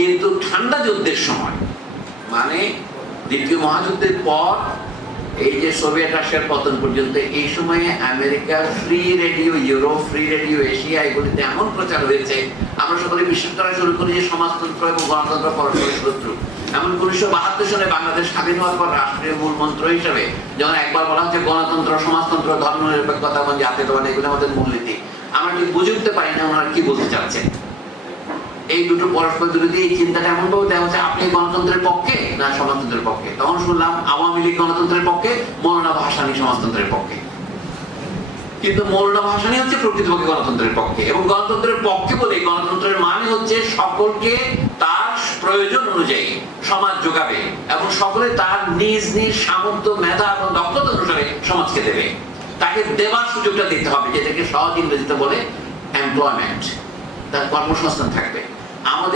কিন্তু ঠান্ডা যুদ্ধের সময় মানে দ্বিতীয় মহাযুদ্ধের পর, এই যে সোভিয়েত রাশিয়ার পতন পর্যন্ত, এই সময়ে আমেরিকার free radio, Europe free radio, Asia, এগুলিতে এমন প্রচার হয়েছে, আমরা সকলে বিশ্বাস করা শুরু করি যে সমাজতন্ত্র এবং গণতন্ত্র পরস্পরের শত্রু। এমন উনিশশো বাহাত্তর সালে বাংলাদেশ স্বাধীন হওয়ার পর রাষ্ট্রীয় মূল মন্ত্র হিসেবে যখন একবার বলা হচ্ছে গণতন্ত্র, সমাজতন্ত্র ধর্ম নিরপেক্ষতা এবং জাতীয়তাবাদ, এগুলো আমাদের মূলনীতি। আমরা ঠিক বুঝে উঠতে পারি না, ওনারা কি বলতে চাচ্ছেন? এই দুটো পরস্পর বিরোধী এই চিন্তাটা এমন ভাবে দেওয়া হচ্ছে, আপনি গণতন্ত্রের পক্ষে না সমাজতন্ত্রের পক্ষে? তখন শুনলাম আওয়ামী লীগ গণতন্ত্রের পক্ষে, মৌলানা ভাসানী সমাজতন্ত্রের পক্ষে। কিন্তু মৌলানা ভাসানী হচ্ছে প্রকৃতপক্ষে গণতন্ত্রের পক্ষে এবং গণতন্ত্রের পক্ষে বলে গণতন্ত্রের মানে হচ্ছে সকলকে তার প্রয়োজন অনুযায়ী সমাজ যোগাবে এবং সকলে তার নিজ নিজ সামর্থ্য, মেধা এবং দক্ষতা অনুসারে সমাজকে দেবে। তাকে দেবার সুযোগটা দিতে হবে, যেটাকে সহজ ইংরেজিতে বলে এমপ্লয়মেন্ট তার কর্মসংস্থান থাকবে। আমাদের